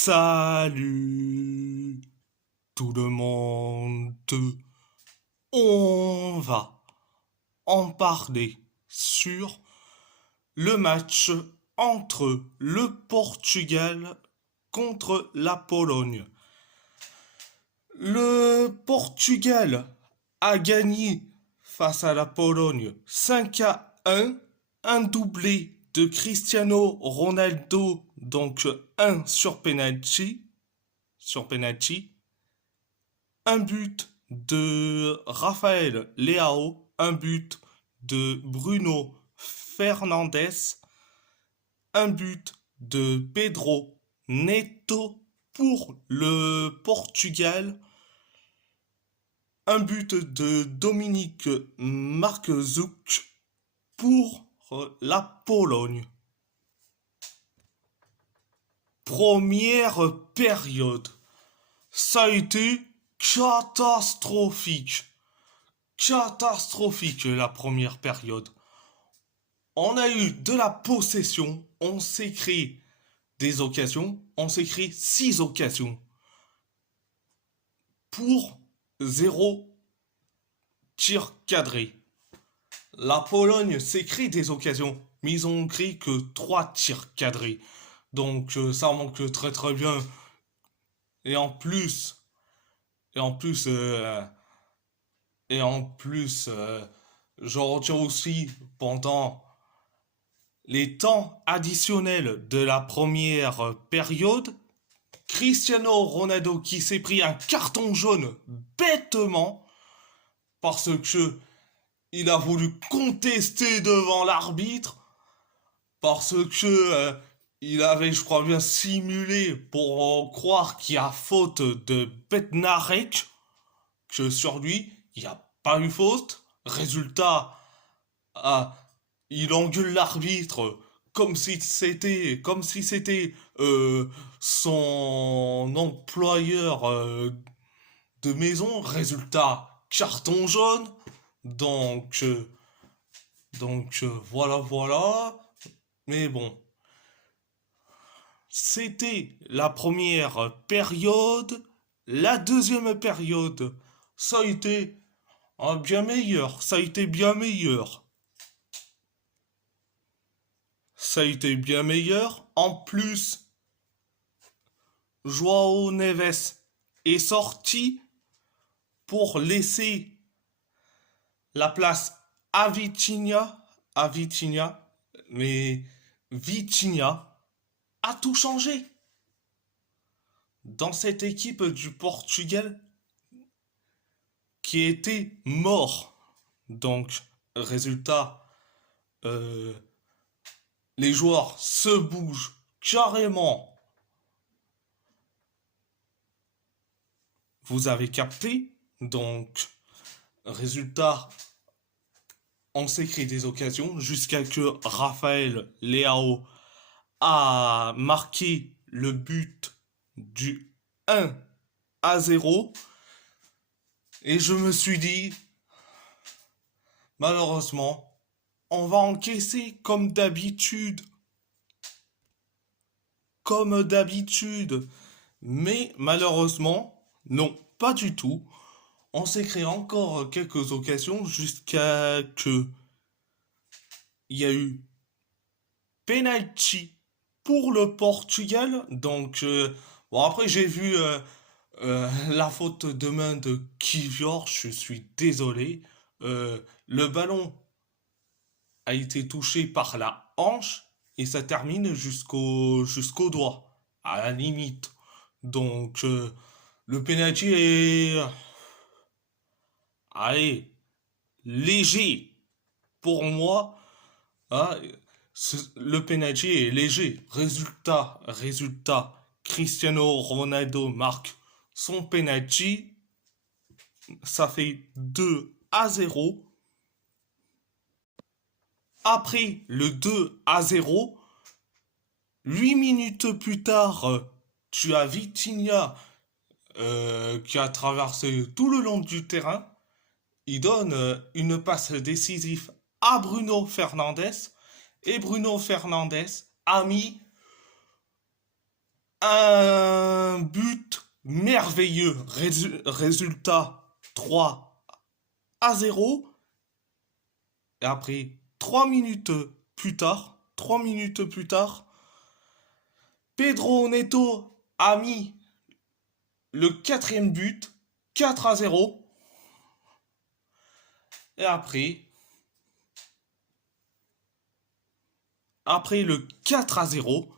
Salut tout le monde, on va en parler sur le match entre le Portugal contre la Pologne. Le Portugal a gagné face à la Pologne 5-1, un doublé de Cristiano Ronaldo, donc un sur penalty, un but de Rafael Leao, un but de Bruno Fernandes, un but de Pedro Neto pour le Portugal, un but de Dominique Marquezuk pour la Pologne. Première période, ça a été catastrophique. Catastrophique la première période. On a eu de la possession, on s'est créé des occasions, on s'est créé 6 occasions pour 0 tir cadré. La Pologne s'est créé des occasions, mais ils ont créé que 3 tirs cadrés. Donc ça manque très très bien. Et en plus, et en plus, et en plus, je retiens aussi pendant les temps additionnels de la première période, Cristiano Ronaldo qui s'est pris un carton jaune bêtement parce que il a voulu contester devant l'arbitre parce que il avait, je crois bien, simulé pour croire qu'il y a faute de Bednarek, que sur lui, il n'y a pas eu faute. Résultat, ah, il engueule l'arbitre comme si c'était son employeur de maison. Résultat, carton jaune. Donc, voilà, voilà. Mais bon, c'était la première période. La deuxième période, ça a été bien meilleur. Ça a été bien meilleur. Ça a été bien meilleur. En plus, Joao Neves est sorti pour laisser la place à Vitinha. À Vitinha. Mais Vitinha a tout changé. Dans cette équipe du Portugal qui était mort. Donc, résultat, euh, les joueurs se bougent carrément. Vous avez capté? Donc, résultat, on s'est créé des occasions jusqu'à que Rafael Leao a marqué le but du 1-0. Et je me suis dit, malheureusement, on va encaisser comme d'habitude. Comme d'habitude. Mais malheureusement, non, pas du tout. On s'est créé encore quelques occasions jusqu'à que il y a eu penalty pour le Portugal. Donc, bon, après, j'ai vu la faute de main de Kivior. Je suis désolé. Le ballon a été touché par la hanche et ça termine jusqu'au doigt, à la limite. Donc, le penalty est, allez, léger pour moi. Hein, le penalty est léger. Résultat, Cristiano Ronaldo marque son penalty. Ça fait 2-0. Après le 2-0, 8 minutes plus tard, tu as Vitinha qui a traversé tout le long du terrain. Il donne une passe décisive à Bruno Fernandes. Et Bruno Fernandes a mis Un but merveilleux. Résultat 3-0. Et après, 3 minutes plus tard, Pedro Neto a mis le quatrième but, 4-0. Et après le 4-0,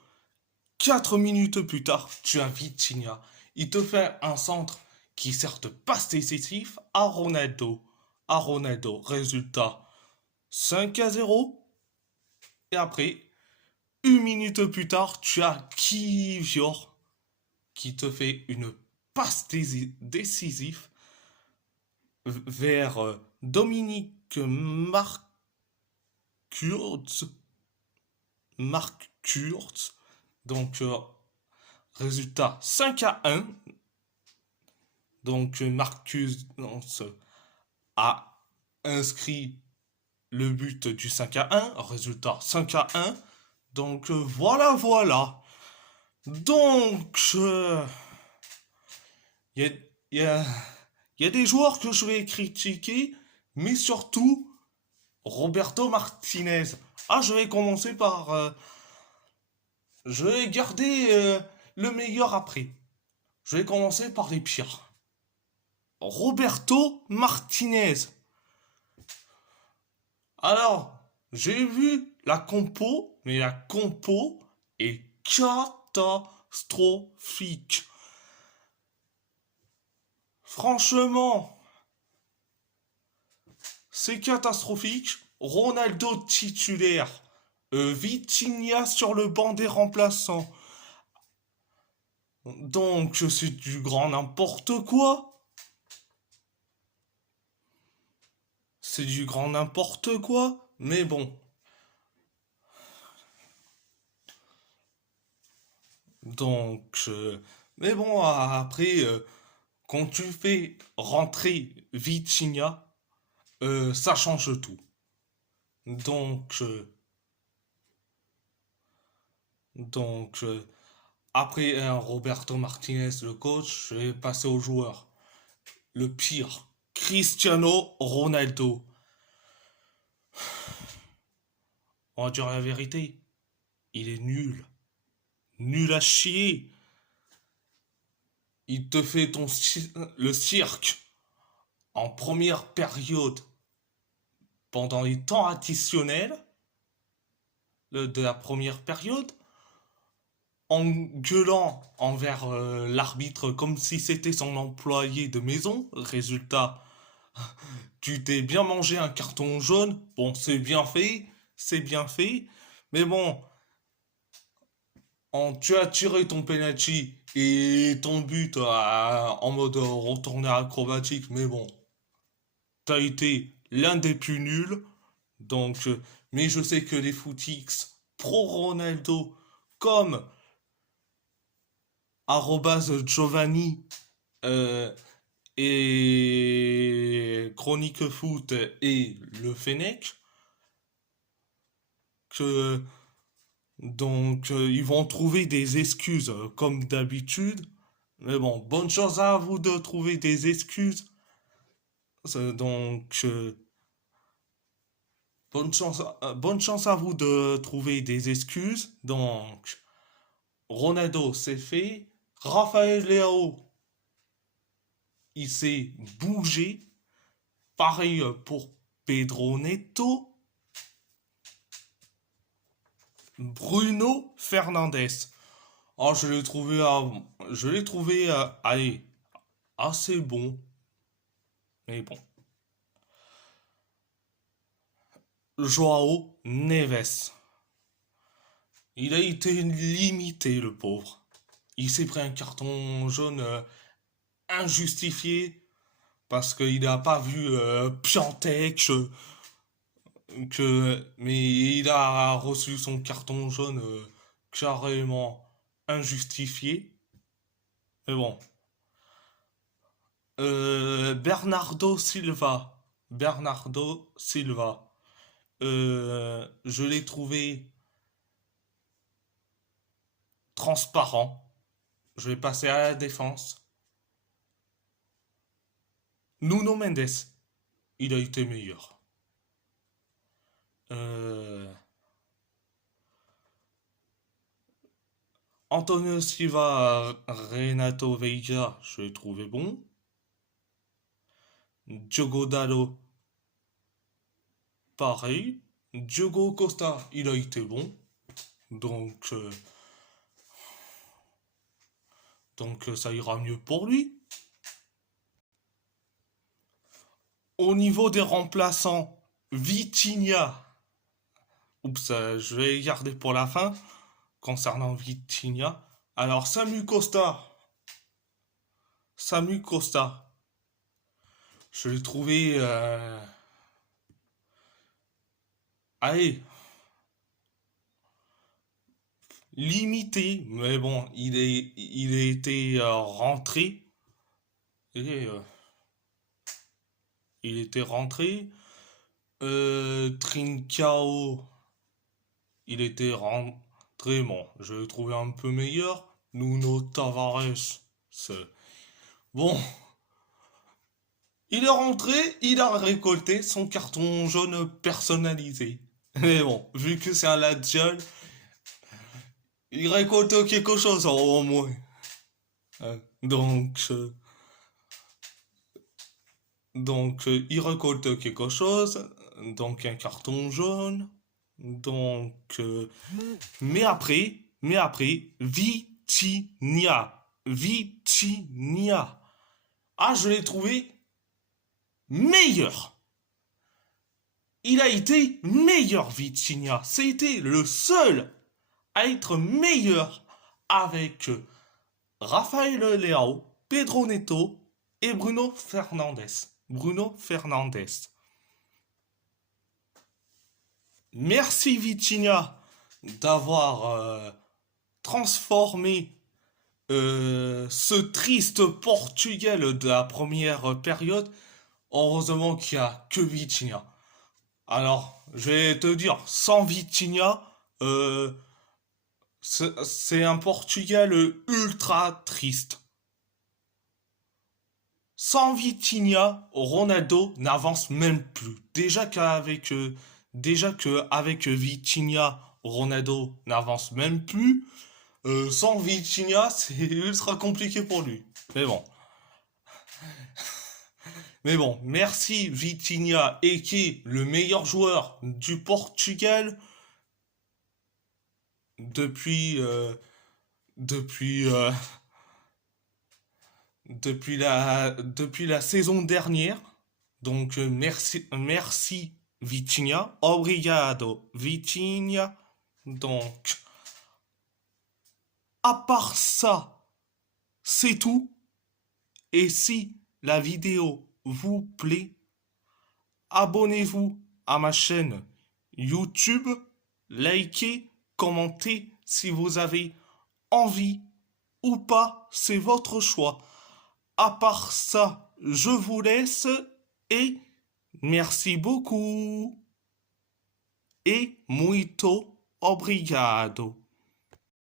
4 minutes plus tard, tu as Vitinha. Il te fait un centre qui certes pas décisif à Ronaldo. Résultat 5-0. Et après, une minute plus tard, tu as Kivior qui te fait une passe décisive vers Dominique Marc-Kurz. Donc, résultat 5-1. Donc, Marcus a inscrit le but du 5-1. Résultat 5-1. Donc, voilà. Donc, il y a, y a des joueurs que je vais critiquer, mais surtout Roberto Martinez. Ah, je vais commencer par... je vais garder le meilleur après. Je vais commencer par les pires. Roberto Martinez. Alors, j'ai vu la compo, mais la compo est catastrophique. Franchement, c'est catastrophique. Ronaldo titulaire. Vitinha sur le banc des remplaçants. Donc, c'est du grand n'importe quoi. C'est du grand n'importe quoi. Mais bon. Donc, mais bon, après, quand tu fais rentrer Vitinha, ça change tout. Donc, donc après Roberto Martinez, le coach, je vais passer au joueur. Le pire, Cristiano Ronaldo. On va dire la vérité, il est nul. Nul à chier. Il te fait le cirque en première période pendant les temps additionnels de la première période en gueulant envers l'arbitre comme si c'était son employé de maison. Résultat, tu t'es bien mangé un carton jaune. Bon, c'est bien fait. Mais bon, tu as tiré ton penalty et ton but en mode retourné acrobatique. Mais bon, t'as été l'un des plus nuls. Donc, mais je sais que les footix pro Ronaldo comme Giovanni euh, et Chronique Foot et le Fennec que donc ils vont trouver des excuses comme d'habitude. Mais bon, bonne chance à vous de trouver des excuses. Donc bonne chance à vous de trouver des excuses. Donc Ronaldo c'est fait. Raphaël Leao il s'est bougé. Pareil pour Pedro Neto. Bruno Fernandes. Oh, je l'ai trouvé, allez, assez bon. Mais bon. Joao Neves. Il a été limité, le pauvre. Il s'est pris un carton jaune injustifié parce qu'il n'a pas vu Piantek. Mais il a reçu son carton jaune carrément injustifié. Mais bon. Bernardo Silva. Bernardo Silva. Je l'ai trouvé transparent. je vais passer à la défense. Nuno Mendes, il a été meilleur. Euh, Antonio Silva, Renato Veiga, je l'ai trouvé bon. Diogo Dalot, pareil. Diogo Costa, il a été bon. Donc, euh, donc, ça ira mieux pour lui. Au niveau des remplaçants, Vitinha. Oups, je vais garder pour la fin. Concernant Vitinha. Alors, Samu Costa. Samu Costa. Je l'ai trouvé... Allez, limité. Mais bon, il a été rentré. Et, il était rentré. Trincao, il était rentré. Bon, je l'ai trouvé un peu meilleur. Nuno Tavares, c'est... Bon, il est rentré, il a récolté son carton jaune personnalisé. Mais bon, vu que c'est un Lazio, il récolte quelque chose au moins. Donc, il récolte quelque chose. Donc, un carton jaune. Donc, mais après, Vitinha. Vitinha. Ah, je l'ai trouvé meilleur. Il a été meilleur, Vitinha. C'était le seul à être meilleur avec Rafael Leao, Pedro Neto et Bruno Fernandes. Bruno Fernandes. Merci Vitinha d'avoir transformé ce triste Portugal de la première période. Heureusement qu'il n'y a que Vitinha. Alors, je vais te dire, sans Vitinha, c'est un Portugal ultra triste. Sans Vitinha, Ronaldo n'avance même plus. Déjà que avec Vitinha, Ronaldo n'avance même plus. Sans Vitinha, c'est ultra compliqué pour lui. Mais bon. Mais bon, merci Vitinha, et qui est le meilleur joueur du Portugal depuis depuis euh, depuis la saison dernière. Donc merci Vitinha, obrigado Vitinha. Donc à part ça, c'est tout. Et si la vidéo vous plaît, abonnez-vous à ma chaîne YouTube, likez, commentez si vous avez envie ou pas, c'est votre choix. À part ça, je vous laisse et merci beaucoup. Et muito obrigado.